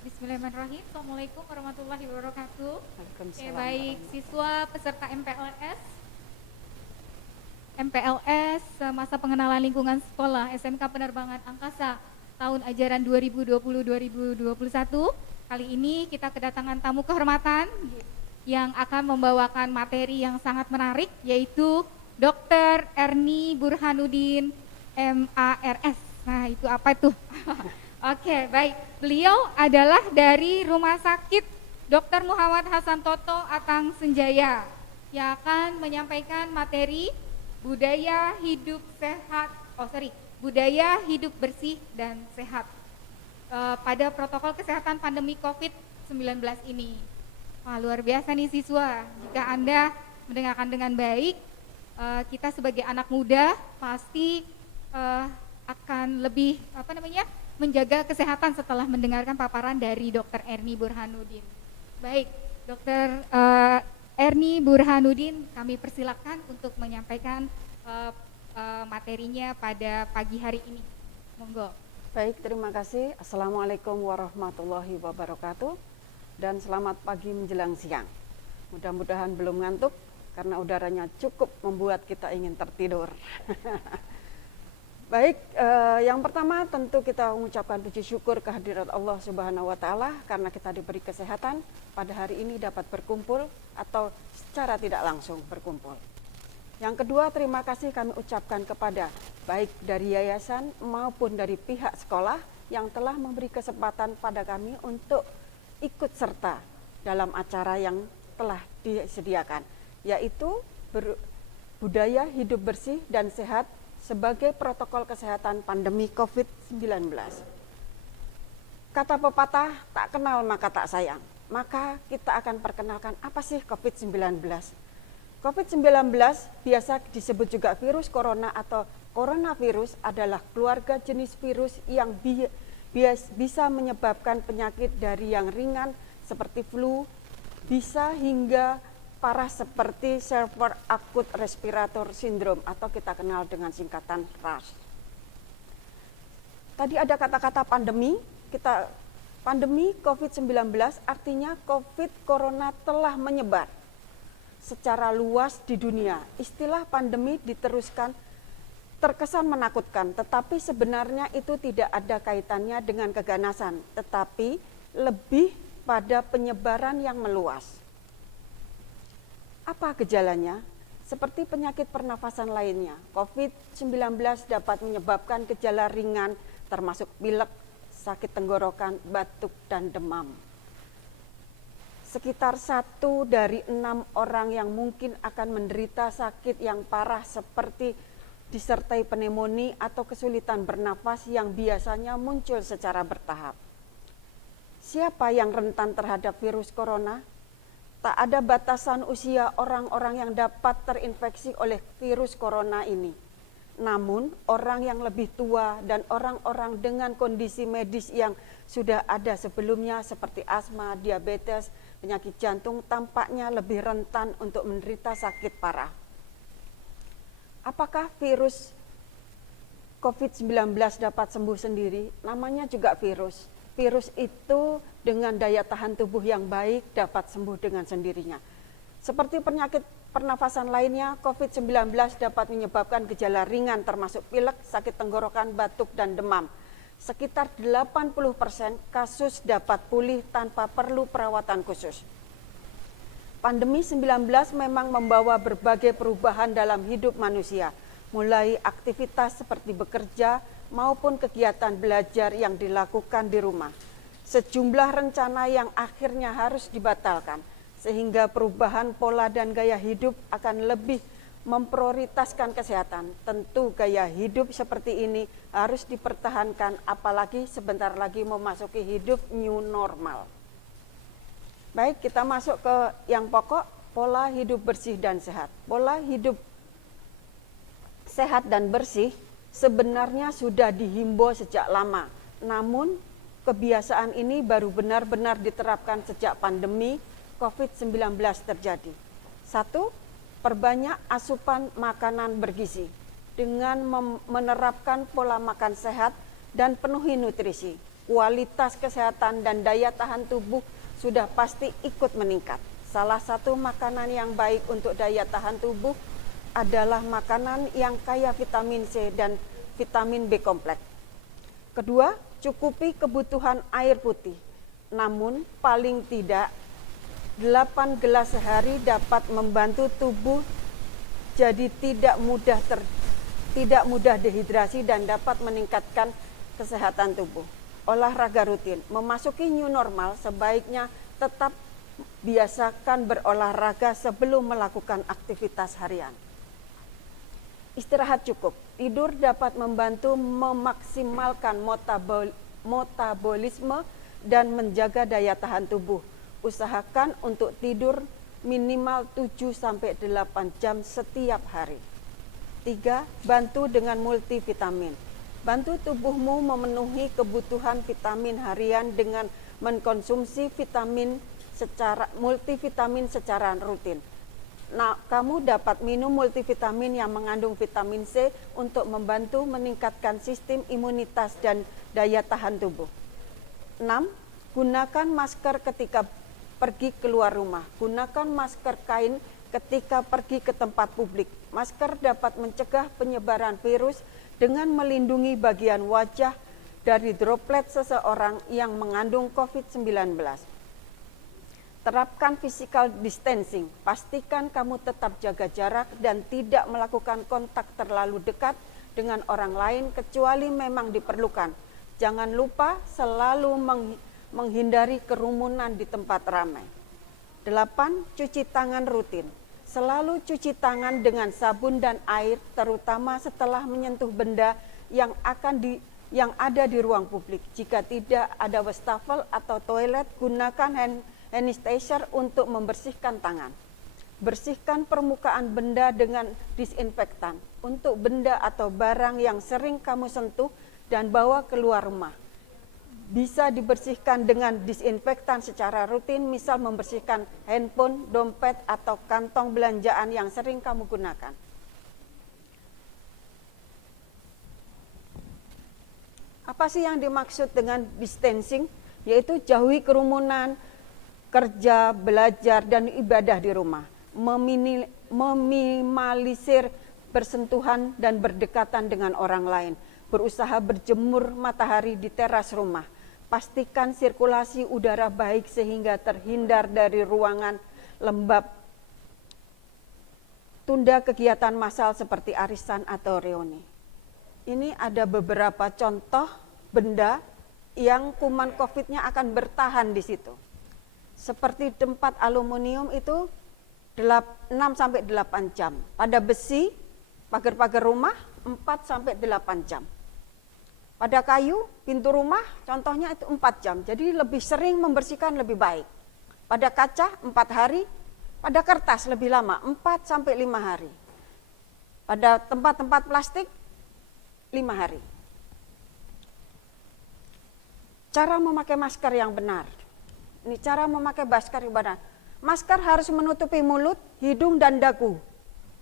Bismillahirrahmanirrahim. Assalamualaikum warahmatullahi wabarakatuh. Waalaikumsalam Baik warahmatullahi. siswa peserta MPLS masa pengenalan lingkungan sekolah SMK Penerbangan Angkasa tahun ajaran 2020-2021. Kali ini kita kedatangan tamu kehormatan yang akan membawakan materi yang sangat menarik, yaitu Dr. Ernie Burhanuddin MARS. Nah, itu apa itu? Oke, baik. Beliau adalah dari Rumah Sakit Dr. Muhammad Hasan Toto Atang Senjaya yang akan menyampaikan materi budaya hidup bersih dan sehat pada protokol kesehatan pandemi COVID-19 ini. Wah, luar biasa nih siswa. Jika Anda mendengarkan dengan baik, kita sebagai anak muda pasti akan lebih menjaga kesehatan setelah mendengarkan paparan dari Dr. Ernie Burhanuddin. Baik, Dr. Ernie Burhanuddin, kami persilakan untuk menyampaikan materinya pada pagi hari ini. Monggo. Baik, terima kasih. Assalamualaikum warahmatullahi wabarakatuh. Dan selamat pagi menjelang siang. Mudah-mudahan belum ngantuk karena udaranya cukup membuat kita ingin tertidur. Baik, yang pertama tentu kita mengucapkan puji syukur kehadirat Allah Subhanahu wa Ta'ala karena kita diberi kesehatan pada hari ini dapat berkumpul atau secara tidak langsung berkumpul. Yang kedua, terima kasih kami ucapkan kepada baik dari yayasan maupun dari pihak sekolah yang telah memberi kesempatan pada kami untuk ikut serta dalam acara yang telah disediakan, yaitu budaya hidup bersih dan sehat sebagai protokol kesehatan pandemi COVID-19. Kata pepatah, tak kenal maka tak sayang. Maka kita akan perkenalkan apa sih COVID-19. COVID-19 biasa disebut juga virus corona atau coronavirus adalah keluarga jenis virus yang bisa menyebabkan penyakit dari yang ringan seperti flu, bisa hingga parah seperti Severe Acute Respiratory Syndrome atau kita kenal dengan singkatan RAS. Tadi ada kata-kata pandemi, pandemi COVID-19 artinya COVID corona telah menyebar secara luas di dunia. Istilah pandemi terkesan menakutkan, tetapi sebenarnya itu tidak ada kaitannya dengan keganasan, tetapi lebih pada penyebaran yang meluas. Apa gejalanya? Seperti penyakit pernafasan lainnya, COVID-19 dapat menyebabkan gejala ringan termasuk pilek, sakit tenggorokan, batuk, dan demam. Sekitar 1 dari 6 orang yang mungkin akan menderita sakit yang parah seperti disertai pneumonia atau kesulitan bernafas yang biasanya muncul secara bertahap. Siapa yang rentan terhadap virus corona? Tak ada batasan usia orang-orang yang dapat terinfeksi oleh virus corona ini. Namun, orang yang lebih tua dan orang-orang dengan kondisi medis yang sudah ada sebelumnya seperti asma, diabetes, penyakit jantung tampaknya lebih rentan untuk menderita sakit parah. Apakah virus COVID-19 dapat sembuh sendiri? Namanya juga virus. Virus itu dengan daya tahan tubuh yang baik dapat sembuh dengan sendirinya. Seperti penyakit pernafasan lainnya, COVID-19 dapat menyebabkan gejala ringan termasuk pilek, sakit tenggorokan, batuk, dan demam. Sekitar 80% kasus dapat pulih tanpa perlu perawatan khusus. Pandemi 19 memang membawa berbagai perubahan dalam hidup manusia, mulai aktivitas seperti bekerja maupun kegiatan belajar yang dilakukan di rumah. Sejumlah rencana yang akhirnya harus dibatalkan, sehingga perubahan pola dan gaya hidup akan lebih memprioritaskan kesehatan. Tentu gaya hidup seperti ini harus dipertahankan, apalagi sebentar lagi memasuki hidup new normal. Baik, kita masuk ke yang pokok, pola hidup bersih dan sehat. Pola hidup sehat dan bersih sebenarnya sudah dihimbau sejak lama, namun kebiasaan ini baru benar-benar diterapkan sejak pandemi COVID-19 terjadi. 1. Perbanyak asupan makanan bergizi dengan menerapkan pola makan sehat dan penuhi nutrisi. kualitas kesehatan dan daya tahan tubuh sudah pasti ikut meningkat. Salah satu makanan yang baik untuk daya tahan tubuh adalah makanan yang kaya vitamin C dan vitamin B kompleks. Kedua, cukupi kebutuhan air putih. Namun paling tidak 8 gelas sehari dapat membantu tubuh jadi tidak mudah dehidrasi dan dapat meningkatkan kesehatan tubuh. Olahraga rutin. Memasuki new normal sebaiknya tetap biasakan berolahraga sebelum melakukan aktivitas harian. Istirahat cukup. Tidur dapat membantu memaksimalkan metabolisme dan menjaga daya tahan tubuh. Usahakan untuk tidur minimal 7-8 jam setiap hari. 3. Bantu dengan multivitamin. Bantu tubuhmu memenuhi kebutuhan vitamin harian dengan mengkonsumsi multivitamin secara rutin. Nah, kamu dapat minum multivitamin yang mengandung vitamin C untuk membantu meningkatkan sistem imunitas dan daya tahan tubuh. 6. Gunakan masker ketika pergi keluar rumah. Gunakan masker kain ketika pergi ke tempat publik. Masker dapat mencegah penyebaran virus dengan melindungi bagian wajah dari droplet seseorang yang mengandung COVID-19. Terapkan physical distancing. Pastikan kamu tetap jaga jarak dan tidak melakukan kontak terlalu dekat dengan orang lain kecuali memang diperlukan. Jangan lupa selalu menghindari kerumunan di tempat ramai. 8. Cuci tangan rutin. Selalu cuci tangan dengan sabun dan air, terutama setelah menyentuh benda yang ada di ruang publik. Jika tidak ada wastafel atau toilet, gunakan hand sanitizer untuk membersihkan tangan. Bersihkan permukaan benda dengan disinfektan untuk benda atau barang yang sering kamu sentuh dan bawa keluar rumah. Bisa dibersihkan dengan disinfektan secara rutin, misal membersihkan handphone, dompet, atau kantong belanjaan yang sering kamu gunakan. Apa sih yang dimaksud dengan distancing? Yaitu jauhi kerumunan, kerja, belajar, dan ibadah di rumah. Meminimalisir bersentuhan dan berdekatan dengan orang lain. Berusaha berjemur matahari di teras rumah. Pastikan sirkulasi udara baik sehingga terhindar dari ruangan lembab. Tunda kegiatan massal seperti arisan atau reuni. Ini ada beberapa contoh benda yang kuman COVID-nya akan bertahan di situ. Seperti tempat aluminium itu 6-8 jam. Pada besi, pagar-pagar rumah 4-8 jam. Pada kayu, pintu rumah contohnya itu 4 jam. Jadi lebih sering membersihkan lebih baik. Pada kaca 4 hari, pada kertas lebih lama 4-5 hari. Pada tempat-tempat plastik 5 hari. Cara memakai masker yang benar. Ini cara memakai masker yang benar. Masker harus menutupi mulut, hidung, dan dagu.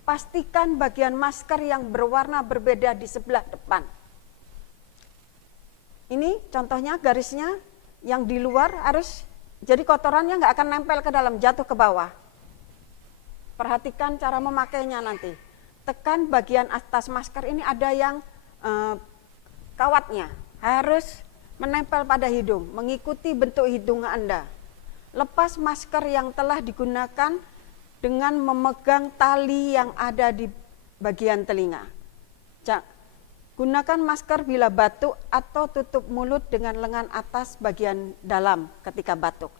Pastikan bagian masker yang berwarna berbeda di sebelah depan. Ini contohnya garisnya yang di luar harus, jadi kotorannya nggak akan nempel ke dalam, jatuh ke bawah. Perhatikan cara memakainya nanti. Tekan bagian atas masker ini ada yang kawatnya, harus menempel pada hidung, mengikuti bentuk hidung Anda. Lepas masker yang telah digunakan dengan memegang tali yang ada di bagian telinga. Gunakan masker bila batuk atau tutup mulut dengan lengan atas bagian dalam ketika batuk.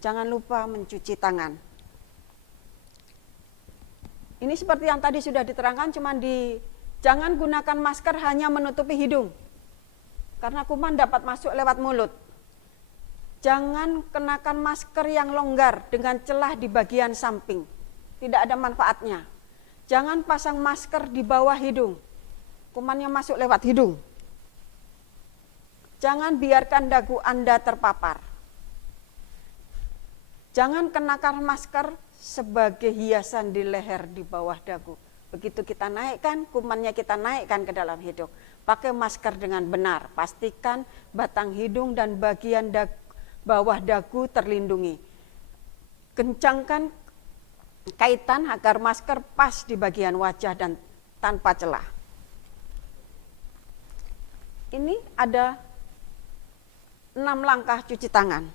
Jangan lupa mencuci tangan. Ini seperti yang tadi sudah diterangkan, jangan gunakan masker hanya menutupi hidung. Karena kuman dapat masuk lewat mulut. Jangan kenakan masker yang longgar dengan celah di bagian samping. Tidak ada manfaatnya. Jangan pasang masker di bawah hidung. Kumannya masuk lewat hidung. Jangan biarkan dagu Anda terpapar. Jangan kenakan masker sebagai hiasan di leher di bawah dagu. Begitu kita naikkan, kumannya kita naikkan ke dalam hidung. Pakai masker dengan benar, pastikan batang hidung dan bagian bawah dagu terlindungi. Kencangkan kaitan agar masker pas di bagian wajah dan tanpa celah. Ini ada 6 langkah cuci tangan.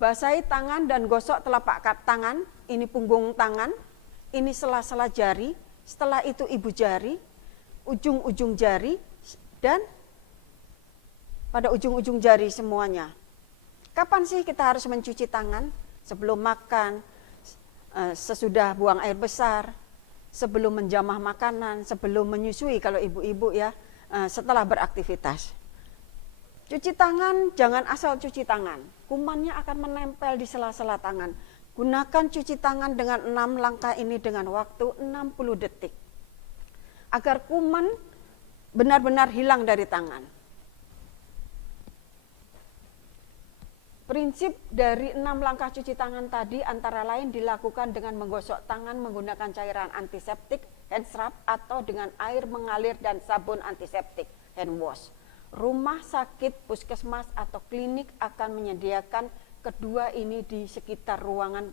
Basahi tangan dan gosok telapak tangan, ini punggung tangan, ini sela-sela jari, setelah itu ibu jari, ujung-ujung jari, dan pada ujung-ujung jari semuanya. Kapan sih kita harus mencuci tangan? Sebelum makan, sesudah buang air besar, sebelum menjamah makanan, sebelum menyusui kalau ibu-ibu ya, setelah beraktivitas. Cuci tangan, jangan asal cuci tangan. Kumannya akan menempel di sela-sela tangan. Gunakan cuci tangan dengan 6 langkah ini dengan waktu 60 detik. Agar kuman benar-benar hilang dari tangan. Prinsip dari 6 langkah cuci tangan tadi antara lain dilakukan dengan menggosok tangan menggunakan cairan antiseptik, hand scrub, atau dengan air mengalir dan sabun antiseptik, hand wash. Rumah sakit, puskesmas, atau klinik akan menyediakan kedua ini di sekitar ruangan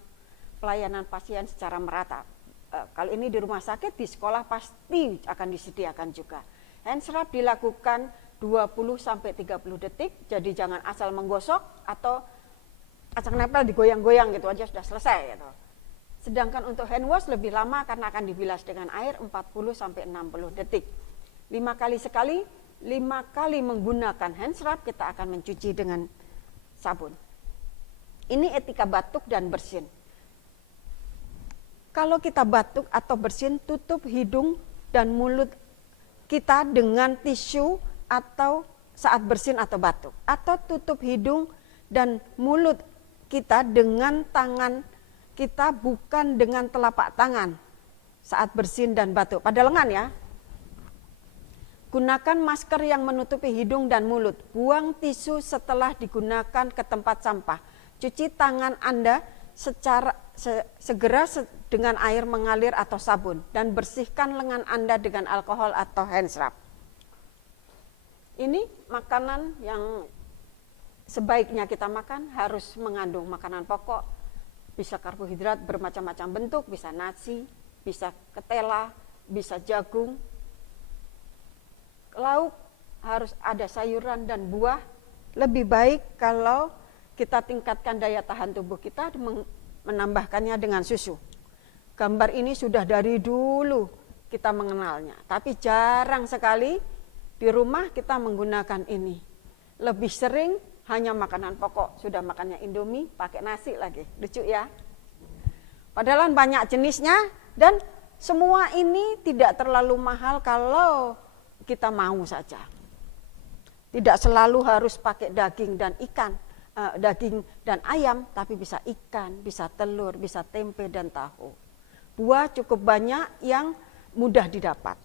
pelayanan pasien secara merata. Kalau ini di rumah sakit, di sekolah pasti akan disediakan juga. Hand scrub dilakukan 20-30 detik, jadi jangan asal menggosok atau asal nempel digoyang-goyang gitu aja sudah selesai gitu. Sedangkan untuk hand wash lebih lama karena akan dibilas dengan air 40-60 detik. 5 kali sekali, 5 kali menggunakan hand scrub kita akan mencuci dengan sabun. Ini etika batuk dan bersin. Kalau kita batuk atau bersin, tutup hidung dan mulut kita dengan tisu atau saat bersin atau batuk. Atau tutup hidung dan mulut kita dengan tangan kita bukan dengan telapak tangan saat bersin dan batuk. Pada lengan ya. Gunakan masker yang menutupi hidung dan mulut. Buang tisu setelah digunakan ke tempat sampah. Cuci tangan Anda segera dengan air mengalir atau sabun. Dan bersihkan lengan Anda dengan alkohol atau hand scrub. Ini makanan yang sebaiknya kita makan harus mengandung makanan pokok. Bisa karbohidrat bermacam-macam bentuk, bisa nasi, bisa ketela, bisa jagung. Lauk harus ada sayuran dan buah. Lebih baik kalau kita tingkatkan daya tahan tubuh kita menambahkannya dengan susu. Gambar ini sudah dari dulu kita mengenalnya, tapi jarang sekali di rumah kita menggunakan ini. Lebih sering hanya makanan pokok, sudah makannya Indomie pakai nasi lagi, lucu ya. Padahal banyak jenisnya dan semua ini tidak terlalu mahal kalau kita mau saja. Tidak selalu harus pakai daging dan ikan, daging dan ayam, tapi bisa ikan, bisa telur, bisa tempe dan tahu. Buah cukup banyak yang mudah didapat.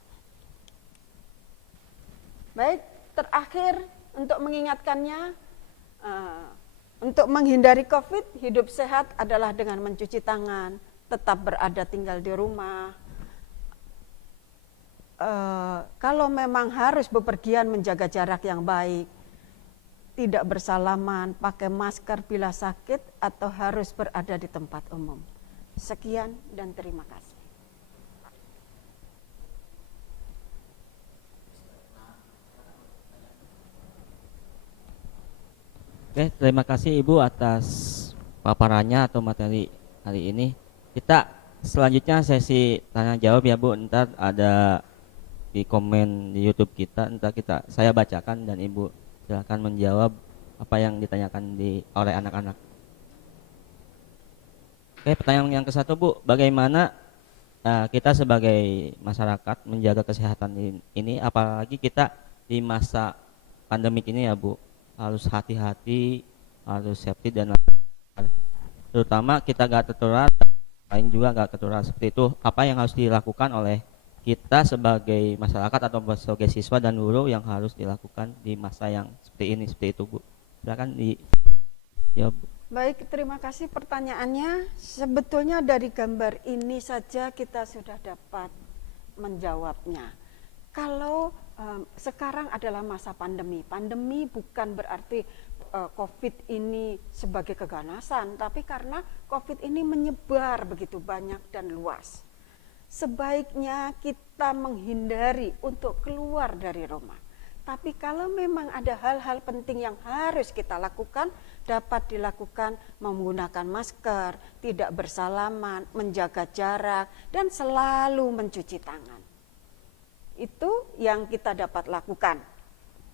Baik, terakhir untuk mengingatkannya, untuk menghindari COVID, hidup sehat adalah dengan mencuci tangan, tetap berada tinggal di rumah. Kalau memang harus bepergian menjaga jarak yang baik, tidak bersalaman, pakai masker bila sakit atau harus berada di tempat umum. Sekian dan terima kasih. Oke, terima kasih Ibu atas paparannya atau materi hari ini. Kita selanjutnya sesi tanya jawab ya Bu, ntar ada di komen di YouTube kita, saya bacakan dan Ibu silakan menjawab apa yang ditanyakan oleh anak-anak. Oke, pertanyaan yang ke-1 Bu, bagaimana kita sebagai masyarakat menjaga kesehatan ini, apalagi kita di masa pandemik ini ya Bu, harus hati-hati, harus safety dan terutama kita gak tertular, lain juga gak tertular seperti itu. Apa yang harus dilakukan oleh kita sebagai masyarakat atau sebagai siswa dan guru yang harus dilakukan di masa yang seperti itu Bu? Silakan dijawab Bu. Baik, terima kasih pertanyaannya. Sebetulnya dari gambar ini saja kita sudah dapat menjawabnya. Kalau sekarang adalah masa pandemi. Pandemi bukan berarti COVID ini sebagai keganasan, tapi karena COVID ini menyebar begitu banyak dan luas. Sebaiknya kita menghindari untuk keluar dari rumah. Tapi kalau memang ada hal-hal penting yang harus kita lakukan, dapat dilakukan menggunakan masker, tidak bersalaman, menjaga jarak, dan selalu mencuci tangan. Itu yang kita dapat lakukan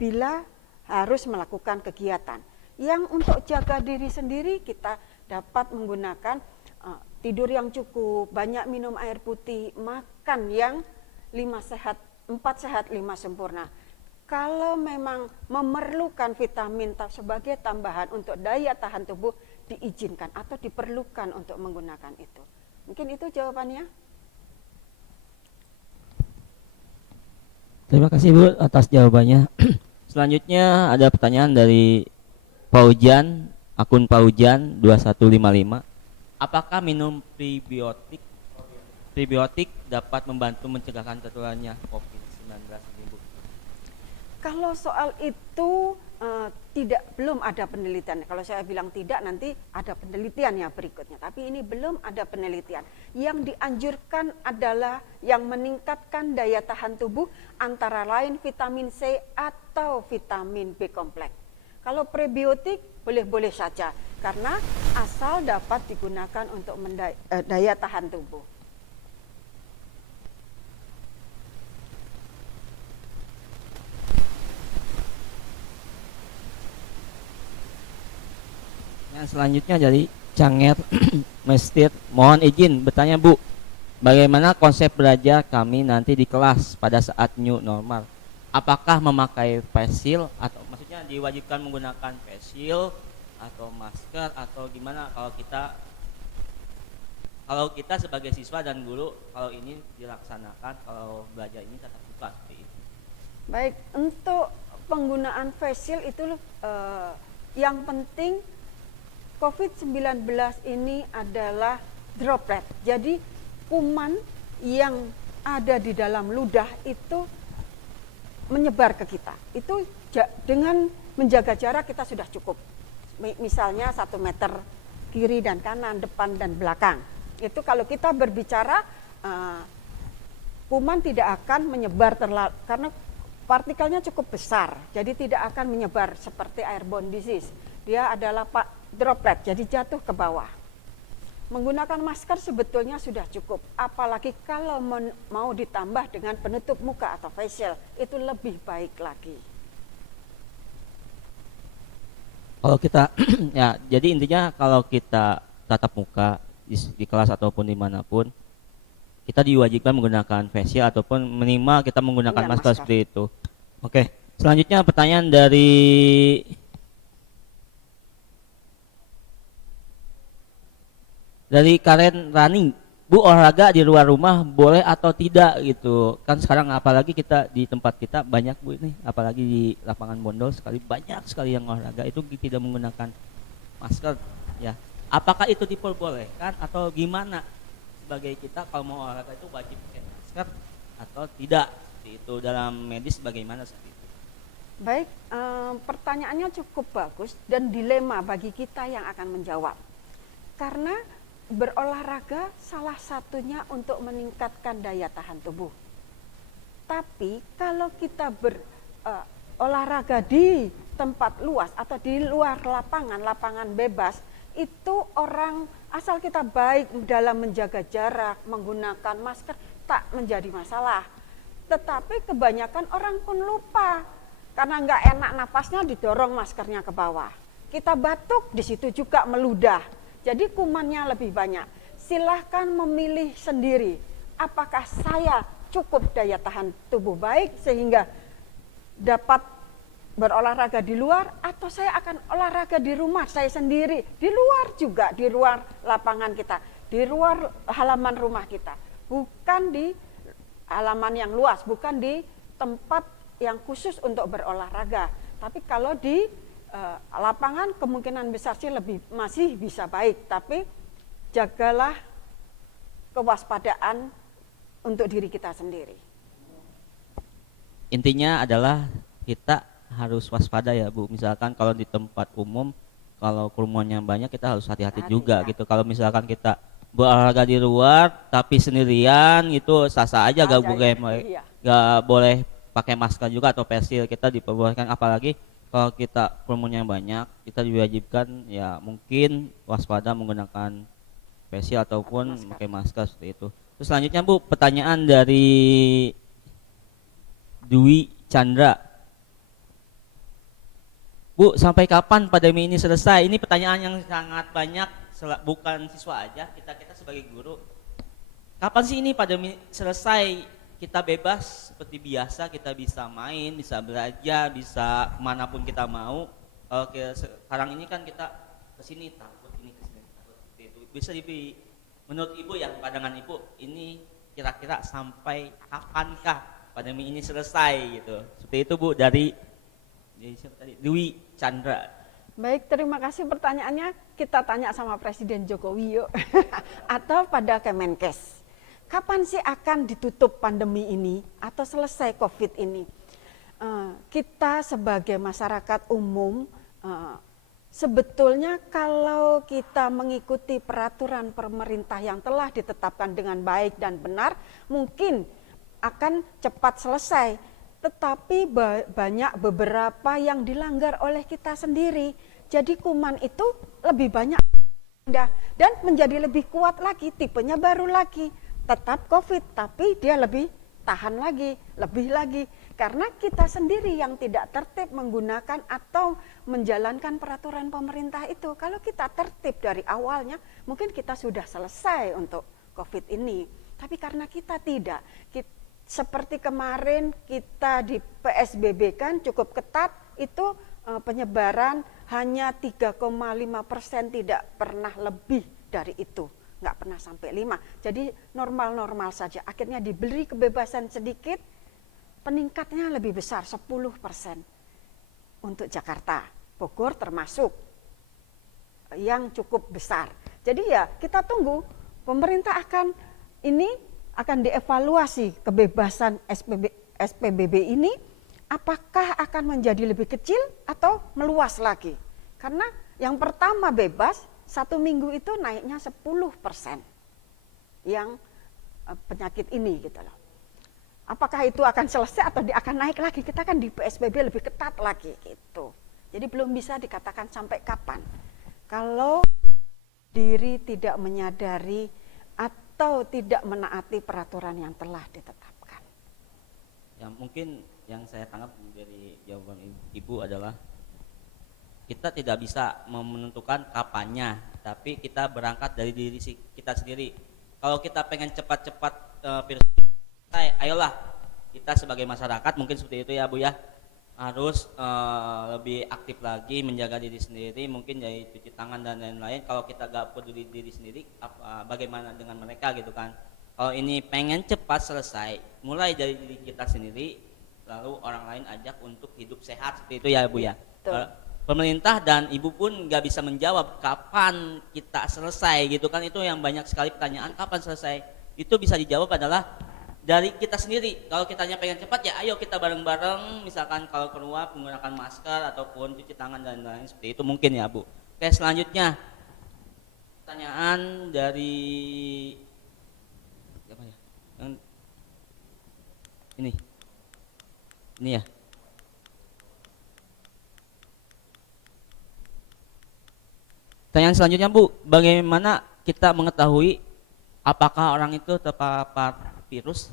bila harus melakukan kegiatan. Yang untuk jaga diri sendiri kita dapat menggunakan tidur yang cukup, banyak minum air putih, makan yang 4 sehat 5 sempurna. Kalau memang memerlukan vitamin sebagai tambahan untuk daya tahan tubuh, diizinkan atau diperlukan untuk menggunakan itu. Mungkin itu jawabannya. Terima kasih Bu atas jawabannya. Selanjutnya ada pertanyaan dari Paujan, akun Paujan 2155. Apakah minum prebiotik dapat membantu mencegahkan tertularnya COVID-19 ini, Bu? Kalau soal itu belum ada penelitian. Kalau saya bilang tidak, nanti ada penelitian ya berikutnya. Tapi ini belum ada penelitian. Yang dianjurkan adalah yang meningkatkan daya tahan tubuh, antara lain vitamin C atau vitamin B kompleks. Kalau prebiotik boleh-boleh saja, karena asal dapat digunakan untuk daya tahan tubuh. Yang selanjutnya dari Canger Mestir, mohon izin bertanya Bu, bagaimana konsep belajar kami nanti di kelas pada saat new normal? Apakah memakai face shield atau maksudnya diwajibkan menggunakan face shield atau masker atau gimana kalau kita sebagai siswa dan guru, kalau ini dilaksanakan, kalau belajar ini tatap muka seperti itu? Baik, untuk penggunaan face shield itu yang penting COVID-19 ini adalah droplet. Jadi kuman yang ada di dalam ludah itu menyebar ke kita. Itu dengan menjaga jarak kita sudah cukup. Misalnya 1 meter kiri dan kanan, depan dan belakang. Itu kalau kita berbicara kuman tidak akan menyebar karena partikelnya cukup besar. Jadi tidak akan menyebar seperti airborne disease. Dia adalah droplet, jadi jatuh ke bawah. Menggunakan masker sebetulnya sudah cukup, apalagi kalau mau ditambah dengan penutup muka atau face shield, itu lebih baik lagi. Kalau kita ya, jadi intinya kalau kita tatap muka di kelas ataupun dimanapun, kita diwajibkan menggunakan face shield ataupun minimal kita menggunakan masker seperti itu. Oke, selanjutnya pertanyaan dari Karen Rani, Bu, olahraga di luar rumah boleh atau tidak gitu? Kan sekarang apalagi kita di tempat kita banyak Bu ini, apalagi di lapangan Bondol sekali banyak sekali yang olahraga itu tidak menggunakan masker ya. Apakah itu diperbolehkan atau gimana? Sebagai kita kalau mau olahraga itu wajib pakai masker atau tidak? Itu dalam medis bagaimana seperti itu? Baik, pertanyaannya cukup bagus dan dilema bagi kita yang akan menjawab. Karena berolahraga salah satunya untuk meningkatkan daya tahan tubuh. Tapi kalau kita berolahraga di tempat luas atau di luar lapangan bebas, itu orang asal kita baik dalam menjaga jarak, menggunakan masker, tak menjadi masalah. Tetapi kebanyakan orang pun lupa, karena nggak enak napasnya didorong maskernya ke bawah. Kita batuk, di situ juga meludah. Jadi kumannya lebih banyak. Silahkan memilih sendiri, apakah saya cukup daya tahan tubuh baik sehingga dapat berolahraga di luar, atau saya akan olahraga di rumah saya sendiri, di luar juga, di luar lapangan kita, di luar halaman rumah kita, bukan di halaman yang luas, bukan di tempat yang khusus untuk berolahraga. Tapi kalau di lapangan kemungkinan besar sih masih bisa baik, tapi jagalah kewaspadaan untuk diri kita sendiri. intinya adalah kita harus waspada ya Bu. Misalkan kalau di tempat umum, kalau kerumunannya banyak kita harus hati-hati Hati, juga ya. gitu. Kalau misalkan kita berolahraga di luar tapi sendirian itu sah-sah aja, Aja ya. Iya. gak boleh pakai masker juga atau face shield, kita diperbolehkan. Apalagi kalau kita kerumunannya banyak, kita diwajibkan ya mungkin waspada menggunakan face shield ataupun Masker. pakai masker seperti itu. Terus selanjutnya Bu, pertanyaan dari Dwi Chandra. Bu, sampai kapan pandemi ini selesai? Ini pertanyaan yang sangat banyak, bukan siswa aja, kita sebagai guru. Kapan sih ini pandemi selesai? Kita bebas seperti biasa, kita bisa main, bisa belajar, bisa kemanapun kita mau. Sekarang ini kan kita kesini takut, ini kesini takut, seperti itu. Bisa menurut Ibu ya, pandangan Ibu, ini kira-kira sampai kapankah pandemi ini selesai gitu? Seperti itu Bu, dari siapa tadi? Dwi Chandra. Baik, terima kasih pertanyaannya. Kita tanya sama Presiden Jokowi yuk. Atau pada Kemenkes. Kapan sih akan ditutup pandemi ini atau selesai COVID ini? Kita sebagai masyarakat umum, sebetulnya kalau kita mengikuti peraturan pemerintah yang telah ditetapkan dengan baik dan benar, mungkin akan cepat selesai. Tetapi banyak beberapa yang dilanggar oleh kita sendiri. Jadi kuman itu lebih banyak dan menjadi lebih kuat lagi, tipenya baru lagi. Tetap COVID, tapi dia lebih tahan lagi, lebih lagi. Karena kita sendiri yang tidak tertib menggunakan atau menjalankan peraturan pemerintah itu. Kalau kita tertib dari awalnya, mungkin kita sudah selesai untuk COVID ini. Tapi karena kita tidak, seperti kemarin kita di PSBB kan cukup ketat, itu penyebaran hanya 3,5%, tidak pernah lebih dari itu, nggak pernah sampai 5. Jadi normal-normal saja. Akhirnya diberi kebebasan sedikit, peningkatnya lebih besar 10% untuk Jakarta, Bogor termasuk yang cukup besar. Jadi ya kita tunggu pemerintah akan dievaluasi kebebasan SPBB ini, apakah akan menjadi lebih kecil atau meluas lagi. Karena yang pertama bebas, 1 minggu itu naiknya 10% yang penyakit ini gitu loh. Apakah itu akan selesai atau akan naik lagi? Kita kan di PSBB lebih ketat lagi gitu. Jadi belum bisa dikatakan sampai kapan. Kalau diri tidak menyadari atau tidak menaati peraturan yang telah ditetapkan. Ya mungkin yang saya tangkap dari jawaban Ibu adalah kita tidak bisa menentukan kapannya, tapi kita berangkat dari diri kita sendiri. Kalau kita pengen cepat-cepat virus ini selesai, ayolah kita sebagai masyarakat mungkin seperti itu ya Bu ya, harus lebih aktif lagi menjaga diri sendiri, mungkin dari cuci tangan dan lain-lain. Kalau kita gak peduli diri sendiri, bagaimana dengan mereka gitu kan? Kalau ini pengen cepat selesai, mulai dari diri kita sendiri, lalu orang lain ajak untuk hidup sehat, seperti itu ya Bu ya. Pemerintah dan Ibu pun gak bisa menjawab kapan kita selesai gitu kan, itu yang banyak sekali pertanyaan, kapan selesai. Itu bisa dijawab adalah dari kita sendiri. Kalau kitanya pengen cepat ya ayo kita bareng-bareng, misalkan kalau keluar menggunakan masker ataupun cuci tangan dan lain-lain, seperti itu mungkin ya Bu. Oke, selanjutnya pertanyaan dari siapa ya? Yang ini ya. Pertanyaan selanjutnya Bu, bagaimana kita mengetahui apakah orang itu terpapar virus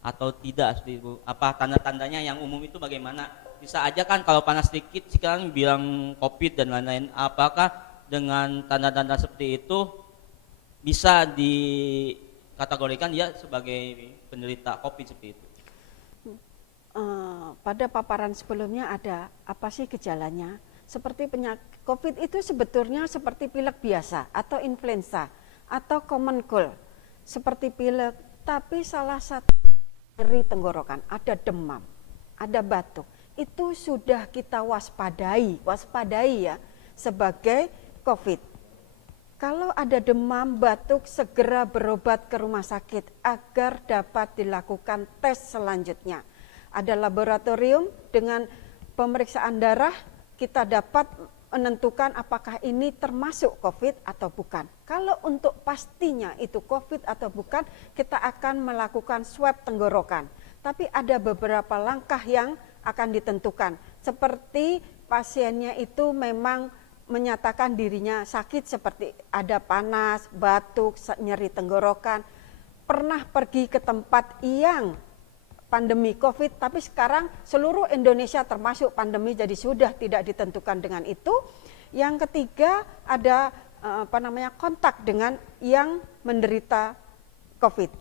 atau tidak, seperti itu? Apa tanda-tandanya yang umum itu bagaimana? Bisa aja kan kalau panas sedikit sekarang bilang COVID dan lain-lain. Apakah dengan tanda-tanda seperti itu bisa dikategorikan dia sebagai penderita COVID seperti itu? Pada paparan sebelumnya ada apa sih gejalanya? Seperti penyakit COVID itu sebetulnya seperti pilek biasa atau influenza atau common cold, seperti pilek. Tapi salah satu nyeri tenggorokan, ada demam, ada batuk, itu sudah kita waspadai ya sebagai COVID. Kalau ada demam, batuk, segera berobat ke rumah sakit agar dapat dilakukan tes selanjutnya. Ada laboratorium dengan pemeriksaan darah kita dapat menentukan apakah ini termasuk COVID atau bukan. Kalau untuk pastinya itu COVID atau bukan, kita akan melakukan swab tenggorokan. Tapi ada beberapa langkah yang akan ditentukan. Seperti pasiennya itu memang menyatakan dirinya sakit seperti ada panas, batuk, nyeri tenggorokan, pernah pergi ke tempat yang pandemi COVID, tapi sekarang seluruh Indonesia termasuk pandemi, jadi sudah tidak ditentukan dengan itu. Yang ketiga ada kontak dengan yang menderita COVID.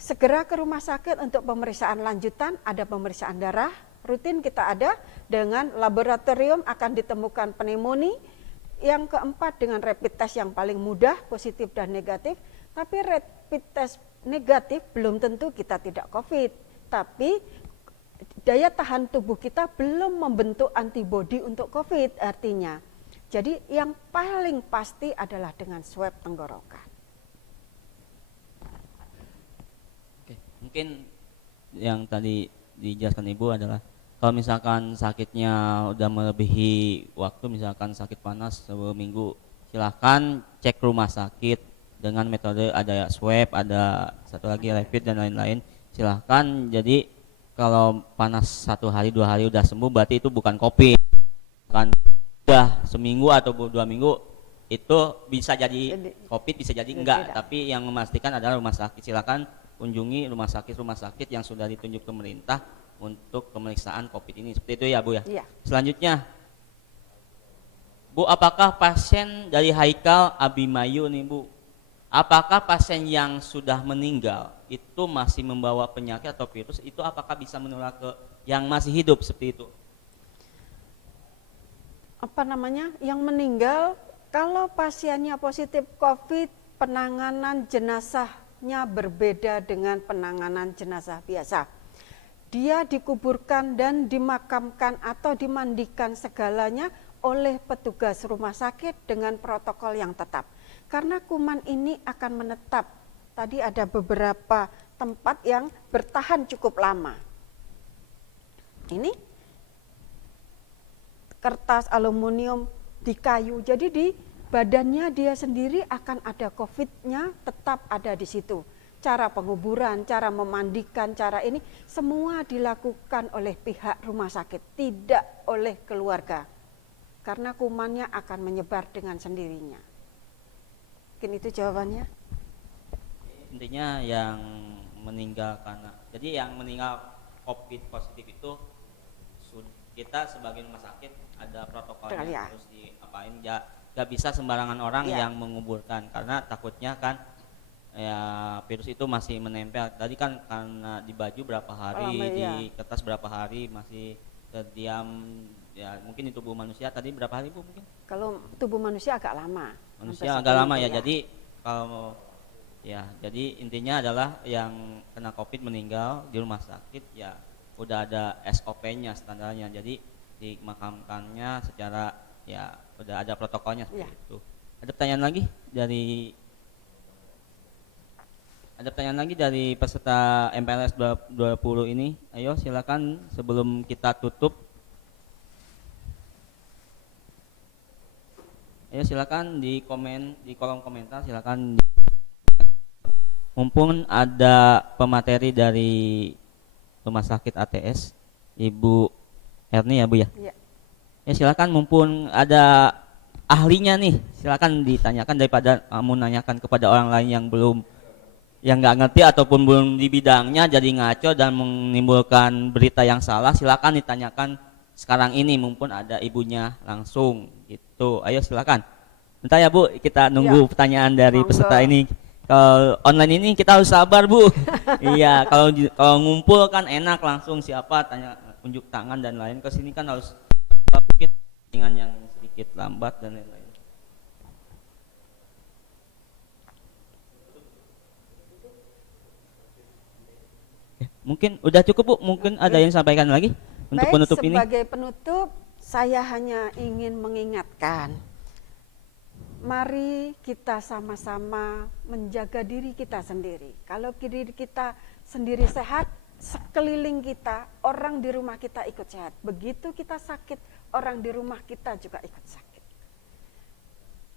Segera ke rumah sakit untuk pemeriksaan lanjutan, ada pemeriksaan darah, rutin kita ada, dengan laboratorium akan ditemukan pneumonia. Yang keempat dengan rapid test yang paling mudah, positif dan negatif, tapi rapid test negatif belum tentu kita tidak COVID. Tapi daya tahan tubuh kita belum membentuk antibodi untuk COVID artinya. Jadi yang paling pasti adalah dengan swab tenggorokan. Oke, mungkin yang tadi dijelaskan Ibu adalah kalau misalkan sakitnya udah melebihi waktu, misalkan sakit panas 1 minggu, silahkan cek rumah sakit dengan metode ada swab, ada satu lagi rapid dan lain-lain. Silahkan. Jadi kalau panas 1 hari 2 hari udah sembuh, berarti itu bukan COVID. Kan udah seminggu atau 2 minggu itu bisa jadi COVID, bisa jadi enggak. Tapi yang memastikan adalah rumah sakit. Silahkan kunjungi rumah sakit yang sudah ditunjuk pemerintah untuk pemeriksaan COVID ini. Seperti itu ya Bu ya. Iya. Selanjutnya Bu, apakah pasien dari Haikal Abimayu nih Bu, apakah pasien yang sudah meninggal itu masih membawa penyakit atau virus, itu apakah bisa menular ke yang masih hidup seperti itu? Yang meninggal, kalau pasiennya positif COVID, penanganan jenazahnya berbeda dengan penanganan jenazah biasa. Dia dikuburkan dan dimakamkan atau dimandikan segalanya oleh petugas rumah sakit dengan protokol yang tetap. Karena kuman ini akan menetap. Tadi ada beberapa tempat yang bertahan cukup lama. Ini kertas aluminium di kayu, jadi di badannya dia sendiri akan ada COVID-nya tetap ada di situ. Cara penguburan, cara memandikan, cara ini semua dilakukan oleh pihak rumah sakit, tidak oleh keluarga. Karena kumannya akan menyebar dengan sendirinya. Mungkin itu jawabannya. Intinya yang meninggal karena, jadi yang meninggal COVID positif itu kita sebagai rumah sakit ada protokolnya, ya. Harus diapain, gak bisa sembarangan orang yang menguburkan karena takutnya kan ya virus itu masih menempel. Tadi kan karena di baju berapa hari, di kertas berapa hari masih terdiam, ya mungkin di tubuh manusia tadi berapa hari Bu mungkin? Kalau tubuh manusia agak lama. Manusia agak lama ya. Jadi kalau ya, jadi intinya adalah yang kena COVID meninggal di rumah sakit ya udah ada SOP-nya, standarnya. Jadi dimakamkannya secara ya udah ada protokolnya seperti itu. Ada pertanyaan lagi dari peserta MPLS 20 ini. Ayo silakan sebelum kita tutup. Ayo silakan di kolom komentar silakan. Mumpung ada pemateri dari Rumah Sakit ATS, Ibu Erni ya Bu ya? Iya. Ya silakan, mumpung ada ahlinya nih, silakan ditanyakan daripada menanyakan kepada orang lain yang nggak ngerti ataupun belum di bidangnya jadi ngaco dan menimbulkan berita yang salah. Silakan ditanyakan sekarang ini, mumpun ada ibunya langsung gitu. Ayo silakan. Bentar ya Bu, kita nunggu pertanyaan dari peserta ini. Kalau online ini kita harus sabar Bu. Iya, kalau ngumpul kan enak langsung siapa tanya, unjuk tangan dan lain. Ke sini kan harus mungkin dengan yang sedikit lambat dan lain-lain. Mungkin udah cukup Bu, mungkin ada yang sampaikan lagi untuk penutup ini. Sebagai penutup saya hanya ingin mengingatkan, mari kita sama-sama menjaga diri kita sendiri. Kalau diri kita sendiri sehat, sekeliling kita, orang di rumah kita ikut sehat. Begitu kita sakit, orang di rumah kita juga ikut sakit.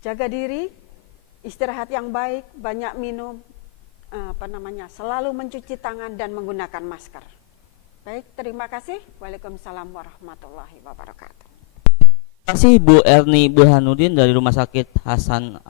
Jaga diri, istirahat yang baik, banyak minum, selalu mencuci tangan dan menggunakan masker. Baik, terima kasih. Waalaikumsalam warahmatullahi wabarakatuh. Terima kasih Bu Erni Burhanuddin dari Rumah Sakit Hasan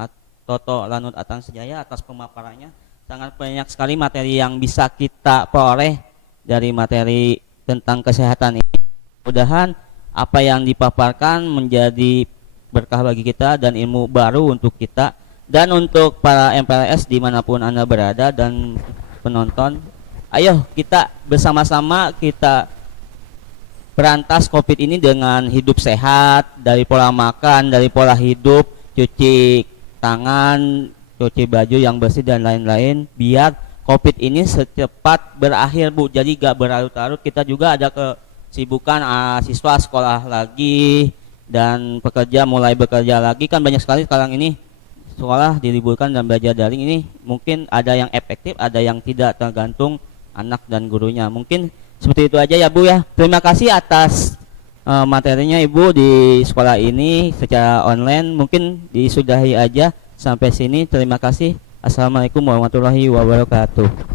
Toto Lanut Atang Sejaya atas pemaparannya. Sangat banyak sekali materi yang bisa kita peroleh dari materi tentang kesehatan ini. Mudah-mudahan apa yang dipaparkan menjadi berkah bagi kita dan ilmu baru untuk kita. Dan untuk para MPLS dimanapun Anda berada dan penonton, ayo kita bersama-sama kita berantas COVID ini dengan hidup sehat, dari pola makan, dari pola hidup, cuci tangan, cuci baju yang bersih dan lain-lain, biar COVID ini secepat berakhir Bu. Jadi gak berlarut-larut, kita juga ada kesibukan siswa sekolah lagi dan pekerja mulai bekerja lagi, kan banyak sekali sekarang ini sekolah diliburkan dan belajar daring ini. Mungkin ada yang efektif, ada yang tidak, tergantung anak dan gurunya. Mungkin seperti itu aja ya Bu ya. Terima kasih atas materinya Ibu di sekolah ini secara online. Mungkin disudahi aja sampai sini. Terima kasih. Assalamualaikum warahmatullahi wabarakatuh.